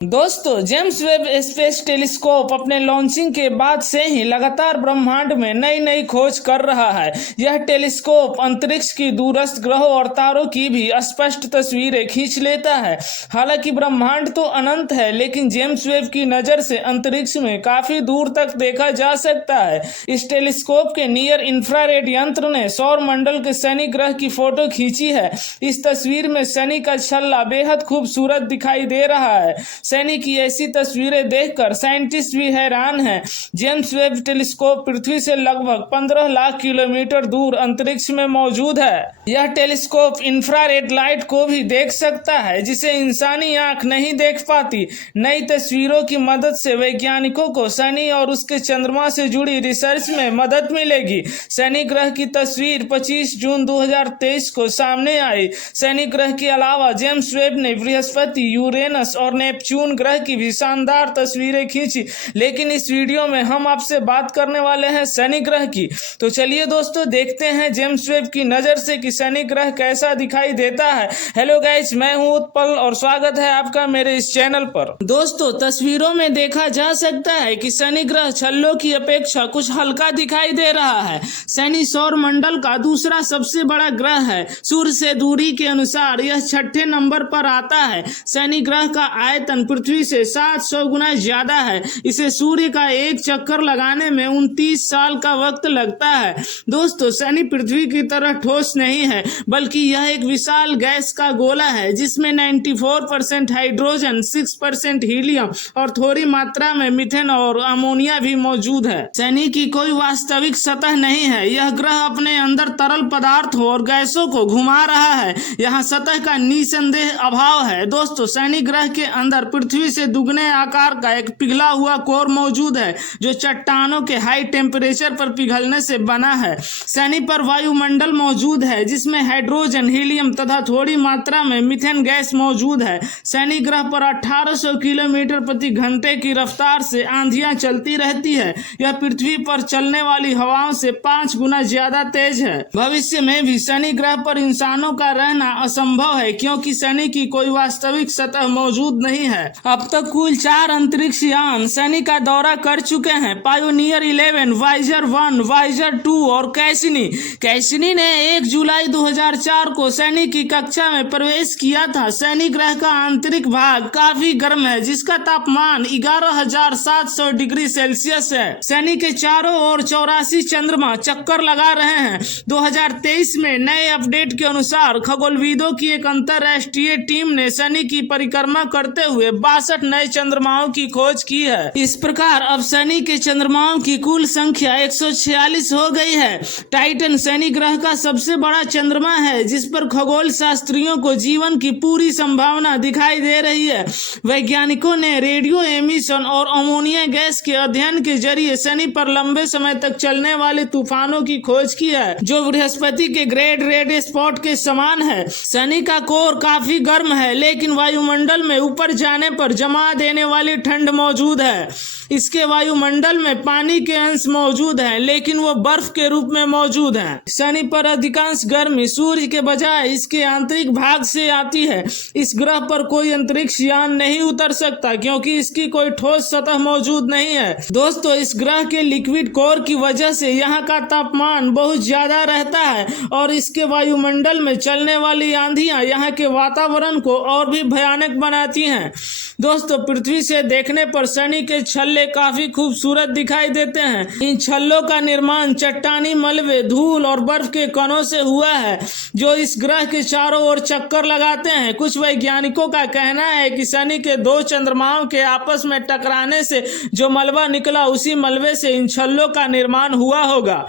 दोस्तों, James Webb space telescope अपने launching के बाद से ही लगातार ब्रह्मांड में नई नई खोज कर रहा है। यह टेलीस्कोप अंतरिक्ष की दूरस्थ ग्रहों और तारों की भी स्पष्ट तस्वीरें खींच लेता है। हालांकि ब्रह्मांड तो अनंत है, लेकिन जेम्स वेब की नज़र से अंतरिक्ष में काफी दूर तक देखा जा सकता है। इस टेलीस्कोप के नियर इंफ्रारेड यंत्र ने सौर मंडल के शनि ग्रह की फोटो खींची है। इस तस्वीर में शनि का छल्ला बेहद खूबसूरत दिखाई दे रहा है। शनि की ऐसी तस्वीरें देखकर साइंटिस्ट भी हैरान हैं। जेम्स वेब टेलीस्कोप पृथ्वी से लगभग 15 लाख किलोमीटर दूर अंतरिक्ष में मौजूद है। यह टेलीस्कोप इंफ्रारेड लाइट को भी देख सकता है, जिसे इंसानी आंख नहीं देख पाती। नई तस्वीरों की मदद से वैज्ञानिकों को शनि और उसके चंद्रमा से जुड़ी रिसर्च में मदद मिलेगी। शनि ग्रह की तस्वीर 25 जून 2023 को सामने आई। शनि ग्रह के अलावा जेम्स वेब ने बृहस्पति, यूरेनस और नेपच्यून ग्रह की भी शानदार तस्वीरें खींची, लेकिन इस वीडियो में हम आपसे बात करने वाले हैं शनि ग्रह की। तो चलिए दोस्तों, देखते हैं जेम्स वेब की नजर से कि शनि ग्रह कैसा दिखाई देता है। हेलो गाइस, मैं हूं उत्पल और स्वागत है आपका मेरे इस चैनल पर। दोस्तों, तस्वीरों में देखा जा सकता है कि शनि ग्रह छल्लों की अपेक्षा कुछ हल्का दिखाई दे रहा है। शनि सौर मंडल का दूसरा सबसे बड़ा ग्रह है। सूर्य से दूरी के अनुसार यह छठे नंबर पर आता है। शनि ग्रह का आयतन पृथ्वी से 700 गुना ज्यादा है। इसे सूर्य का एक चक्कर लगाने में 29 साल का वक्त लगता है। दोस्तों, शनि पृथ्वी की तरह ठोस नहीं है, बल्कि यह एक विशाल गैस का गोला है जिसमें 94% हाइड्रोजन, 6% हीलियम और थोड़ी मात्रा में मीथेन और अमोनिया भी मौजूद है। शनि की कोई वास्तविक सतह नहीं है। यह ग्रह अपने अंदर तरल पदार्थों और गैसों को घुमा रहा है। यहाँ सतह का निसंदेह अभाव है। दोस्तों, शनि ग्रह के अंदर पृथ्वी से दुगने आकार का एक पिघला हुआ कोर मौजूद है, जो चट्टानों के हाई टेम्परेचर पर पिघलने से बना है। शनि पर वायुमंडल मौजूद है, जिसमें हाइड्रोजन, हीलियम तथा थोड़ी मात्रा में मीथेन गैस मौजूद है। शनि ग्रह पर 1800 किलोमीटर प्रति घंटे की रफ्तार से आंधियां चलती रहती है। यह पृथ्वी पर चलने वाली हवाओं से 5 गुना ज्यादा तेज है। भविष्य में भी शनि ग्रह पर इंसानों का रहना असंभव है, क्योंकि शनि की कोई वास्तविक सतह मौजूद नहीं है। अब तक कुल 4 अंतरिक्ष यान शनि का दौरा कर चुके हैं: पायोनियर 11, वाइजर 1, वाइजर 2 और कैसिनी। कैसिनी ने 1 जुलाई 2004 को शनि की कक्षा में प्रवेश किया था। शनि ग्रह का आंतरिक भाग काफी गर्म है, जिसका तापमान 11,700 डिग्री सेल्सियस है। शनि के चारों ओर 84 चंद्रमा चक्कर लगा रहे हैं। 2023 में नए अपडेट के अनुसार खगोलविदों की एक अंतरराष्ट्रीय टीम ने शनि की परिक्रमा करते हुए 62 नए चंद्रमाओं की खोज की है। इस प्रकार अब शनि के चंद्रमाओं की कुल संख्या 146 हो गई है। टाइटन शनि ग्रह का सबसे बड़ा चंद्रमा है, जिस पर खगोल शास्त्रियों को जीवन की पूरी संभावना दिखाई दे रही है। वैज्ञानिकों ने रेडियो एमिशन और अमोनिया गैस के अध्ययन के जरिए शनि पर लंबे समय तक चलने वाले तूफानों की खोज की है, जो बृहस्पति के ग्रेट रेड स्पॉट के समान है। शनि का कोर काफी गर्म है, लेकिन वायुमंडल में ऊपर जाने पर जमा देने वाली ठंड मौजूद है। इसके वायुमंडल में पानी के अंश मौजूद हैं, लेकिन वो बर्फ के रूप में मौजूद हैं। शनि पर अधिकांश गर्मी सूर्य के बजाय इसके आंतरिक भाग से आती है। इस ग्रह पर कोई अंतरिक्ष यान नहीं उतर सकता, क्योंकि इसकी कोई ठोस सतह मौजूद नहीं है। दोस्तों, इस ग्रह के लिक्विड कोर की वजह से यहाँ का तापमान बहुत ज्यादा रहता है और इसके वायुमंडल में चलने वाली आंधियां यहाँ के वातावरण को और भी भयानक बनाती हैं। दोस्तों, पृथ्वी से देखने पर शनि के छल्ले काफी खूबसूरत दिखाई देते हैं। इन छल्लों का निर्माण चट्टानी मलबे, धूल और बर्फ के कणों से हुआ है, जो इस ग्रह के चारों ओर चक्कर लगाते हैं। कुछ वैज्ञानिकों का कहना है कि शनि के 2 चंद्रमाओं के आपस में टकराने से जो मलबा निकला, उसी मलबे से इन छल्लों का निर्माण हुआ होगा।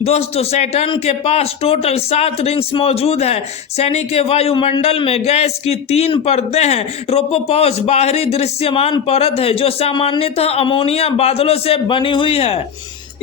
दोस्तों, सैटर्न के पास टोटल 7 रिंग्स मौजूद है। शनि के वायुमंडल में गैस की 3 परतें हैं। ट्रोपोपॉज बाहरी दृश्यमान परत है, जो सामान्यतः अमोनिया बादलों से बनी हुई है।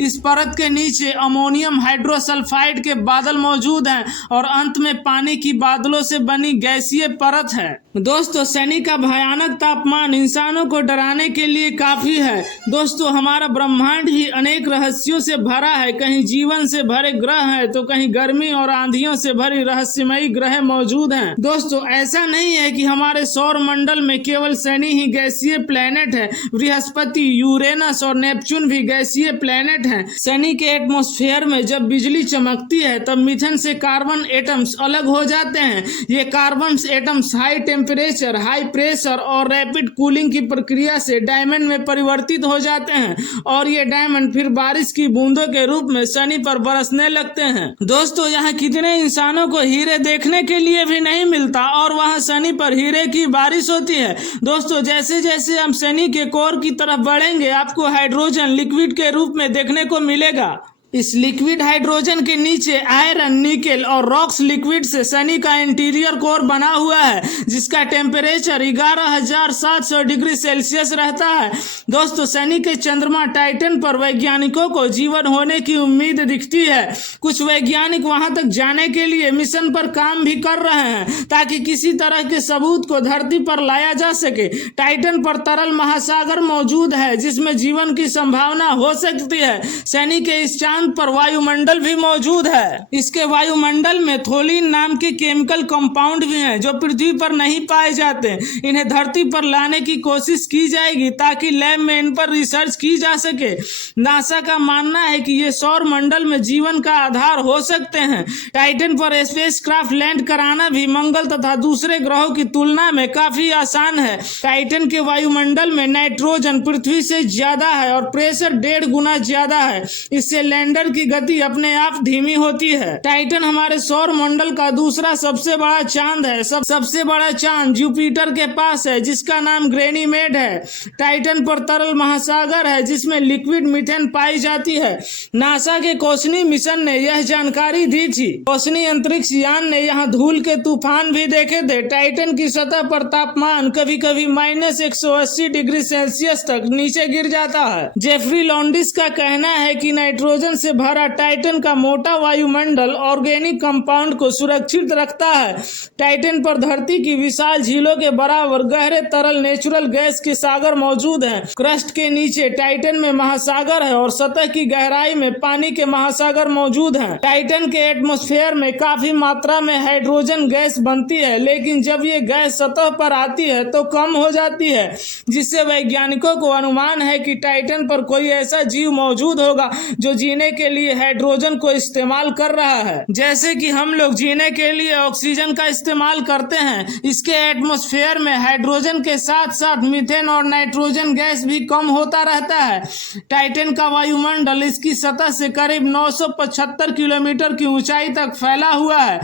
इस परत के नीचे अमोनियम हाइड्रोसल्फाइड के बादल मौजूद हैं और अंत में पानी की बादलों से बनी गैसीय परत है। दोस्तों, शनि का भयानक तापमान इंसानों को डराने के लिए काफी है। दोस्तों, हमारा ब्रह्मांड ही अनेक रहस्यों से भरा है। कहीं जीवन से भरे ग्रह हैं तो कहीं गर्मी और आंधियों से भरी रहस्यमयी ग्रह मौजूद हैं। दोस्तों, ऐसा नहीं है कि हमारे सौर मंडल में केवल शनि ही गैसीय प्लेनेट है। बृहस्पति, यूरेनस और नेपच्यून भी गैसीय प्लेनेट हैं। शनि के एटमॉस्फेयर में जब बिजली चमकती है तब मीथेन से कार्बन एटम्स अलग हो जाते हैं। ये carbon atoms high temperature, high pressure और रैपिड कूलिंग की प्रक्रिया से डायमंड में परिवर्तित हो जाते हैं और ये डायमंड फिर बारिश की बूंदों के रूप में शनि पर बरसने लगते हैं। दोस्तों, यहाँ कितने इंसानों को हीरे देखने के लिए भी नहीं मिलता और वहाँ शनि पर हीरे की बारिश होती है। दोस्तों, जैसे जैसे हम शनि के कोर की तरफ बढ़ेंगे आपको हाइड्रोजन लिक्विड के रूप में देखने को मिलेगा। इस लिक्विड हाइड्रोजन के नीचे आयरन, निकेल और रॉक्स लिक्विड से शनि का इंटीरियर कोर बना हुआ है जिसका टेम्परेचर 11,700 डिग्री सेल्सियस रहता है। दोस्तों, शनि के चंद्रमा टाइटन पर वैज्ञानिकों को जीवन होने की उम्मीद दिखती है। कुछ वैज्ञानिक वहां तक जाने के लिए मिशन पर काम भी कर रहे हैं ताकि किसी तरह के सबूत को धरती पर लाया जा सके। टाइटन पर तरल महासागर मौजूद है जिसमें जीवन की संभावना हो सकती है। शनि के इस चांद पर वायुमंडल भी मौजूद है। इसके वायुमंडल में थोलिन नाम के केमिकल कंपाउंड भी हैं जो पृथ्वी पर नहीं पाए जाते। इन्हें धरती पर लाने की कोशिश की जाएगी ताकि लैब में इन पर रिसर्च की जा सके। नासा का मानना है कि ये सौर मंडल में जीवन का आधार हो सकते हैं। टाइटन पर स्पेसक्राफ्ट लैंड कराना भी मंगल तथा दूसरे ग्रहों की तुलना में काफी आसान है। टाइटन के वायुमंडल में नाइट्रोजन पृथ्वी से ज्यादा है और प्रेशर 1.5 गुना ज्यादा है। इससे लैंडर की गति अपने आप धीमी होती है। टाइटन हमारे सौर मंडल का दूसरा सबसे बड़ा चांद है। सबसे बड़ा चांद जुपिटर के पास है जिसका नाम ग्रेनीमेड है। टाइटन पर तरल महासागर है जिसमें लिक्विड मीथेन पाई जाती है। नासा के कोसनी मिशन ने यह जानकारी दी थी। कोसनी अंतरिक्ष यान ने यहाँ धूल के तूफान भी देखे थे। टाइटन की सतह पर तापमान कभी कभी -180 डिग्री सेल्सियस तक नीचे गिर जाता है। जेफरी लॉन्डिस का कहना है कि नाइट्रोजन से भरा टाइटन का मोटा वायुमंडल ऑर्गेनिक कंपाउंड को सुरक्षित रखता है। टाइटन पर धरती की विशाल झीलों के बराबर गहरे तरल नेचुरल गैस के सागर मौजूद हैं। क्रस्ट के नीचे टाइटन में महासागर है और सतह की गहराई में पानी के महासागर मौजूद हैं। टाइटन के एटमॉस्फेयर में काफी मात्रा में हाइड्रोजन गैस बनती है लेकिन जब ये गैस सतह पर आती है तो कम हो जाती है जिससे वैज्ञानिकों को अनुमान है कि टाइटन पर कोई ऐसा जीव मौजूद होगा जो जीने के लिए हाइड्रोजन को इस्तेमाल कर रहा है। जैसे कि हम लोग जीने के लिए ऑक्सीजन का इस्तेमाल करते हैं। इसके एटमॉस्फेयर में हाइड्रोजन के साथ साथ मीथेन और नाइट्रोजन गैस भी कम होता रहता है। टाइटन का वायुमंडल इसकी सतह से करीब 975 किलोमीटर की ऊंचाई तक फैला हुआ है।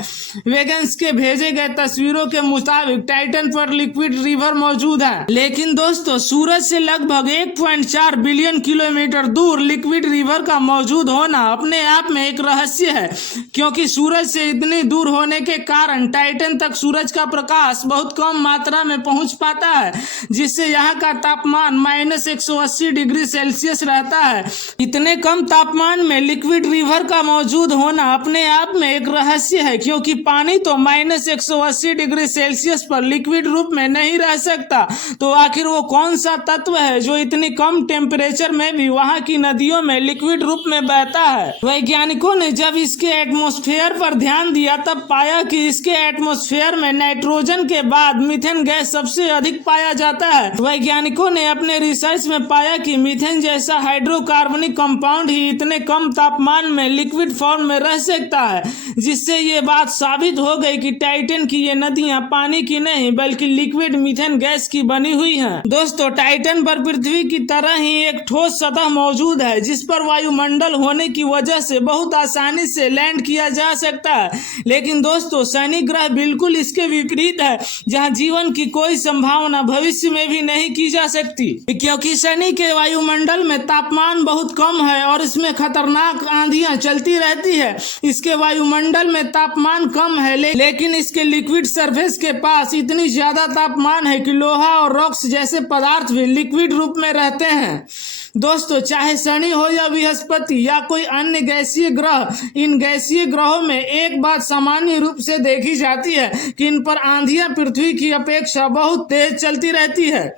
वेगन्स के भेजे गए तस्वीरों के मुताबिक टाइटन पर लिक्विड रिवर मौजूद है। लेकिन दोस्तों, सूरज से लगभग 1.4 बिलियन किलोमीटर दूर लिक्विड रिवर का मौजूद होना अपने आप में एक रहस्य है क्योंकि सूरज से इतनी दूर होने के कारण टाइटन तक सूरज का प्रकाश बहुत कम मात्रा में पहुंच पाता है जिससे यहाँ का तापमान -180 डिग्री सेल्सियस रहता है। इतने कम तापमान में लिक्विड रिवर का मौजूद होना अपने आप में एक रहस्य है क्योंकि पानी तो -180 डिग्री सेल्सियस पर लिक्विड रूप में नहीं रह सकता। तो आखिर वो कौन सा तत्व है जो इतनी कम टेम्परेचर में भी वहाँ की नदियों में लिक्विड रूप में बहता है? वैज्ञानिकों ने जब इसके एटमॉस्फेयर पर ध्यान दिया तब पाया कि इसके एटमॉस्फेयर में नाइट्रोजन के बाद मीथेन गैस सबसे अधिक पाया जाता है। वैज्ञानिकों ने अपने रिसर्च में पाया कि मीथेन जैसा हाइड्रोकार्बनिक कंपाउंड ही इतने कम तापमान में लिक्विड फॉर्म में रह सकता है जिससे ये बात साबित हो गई कि टाइटन की ये नदियां पानी की नहीं बल्कि लिक्विड मीथेन गैस की बनी हुई हैं। दोस्तों, टाइटन पर पृथ्वी की तरह ही एक ठोस सतह मौजूद है जिस पर वायुमंडल होने की वजह से बहुत आसानी से लैंड किया जा सकता है। लेकिन दोस्तों, शनि ग्रह बिल्कुल इसके विपरीत है जहां जीवन की कोई संभावना भविष्य में भी नहीं की जा सकती क्योंकि शनि के वायुमंडल में तापमान बहुत कम है और इसमें खतरनाक आंधियां चलती रहती है। इसके वायुमंडल में तापमान कम है लेकिन इसके लिक्विड सरफेस के पास इतनी ज्यादा तापमान है कि लोहा और रॉक्स जैसे पदार्थ भी लिक्विड रूप में रहते हैं। दोस्तों, चाहे शनि हो या बृहस्पति या कोई अन्य गैसीय ग्रह, इन गैसीय ग्रहों में एक बात सामान्य रूप से देखी जाती है कि इन पर आंधियां पृथ्वी की अपेक्षा बहुत तेज चलती रहती है।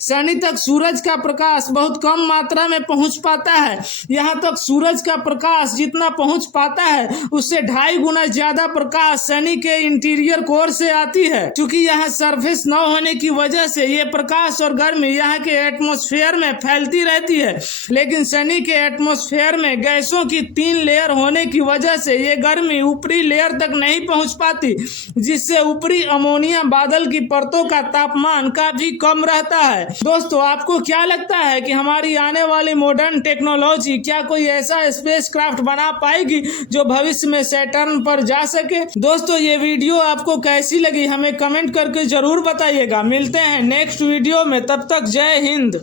शनि तक सूरज का प्रकाश बहुत कम मात्रा में पहुंच पाता है। यहाँ तक सूरज का प्रकाश जितना पहुंच पाता है उससे 2.5 गुना ज्यादा प्रकाश शनि के इंटीरियर कोर से आती है। क्योंकि यहाँ सरफेस न होने की वजह से ये प्रकाश और गर्मी यहाँ के एटमॉस्फेयर में फैलती रहती है, लेकिन शनि के एटमॉस्फेयर में गैसों की 3 लेयर होने की वजह से ये गर्मी ऊपरी लेयर तक नहीं पहुंच पाती, जिससे ऊपरी अमोनिया बादल की परतों का तापमान काफी कम रहता है। दोस्तों, आपको क्या लगता है कि हमारी आने वाली मॉडर्न टेक्नोलॉजी क्या कोई ऐसा स्पेसक्राफ्ट बना पाएगी जो भविष्य में सैटर्न पर जा सके? दोस्तों, ये वीडियो आपको कैसी लगी हमें कमेंट करके जरूर बताइएगा। मिलते हैं नेक्स्ट वीडियो में, तब तक जय हिंद।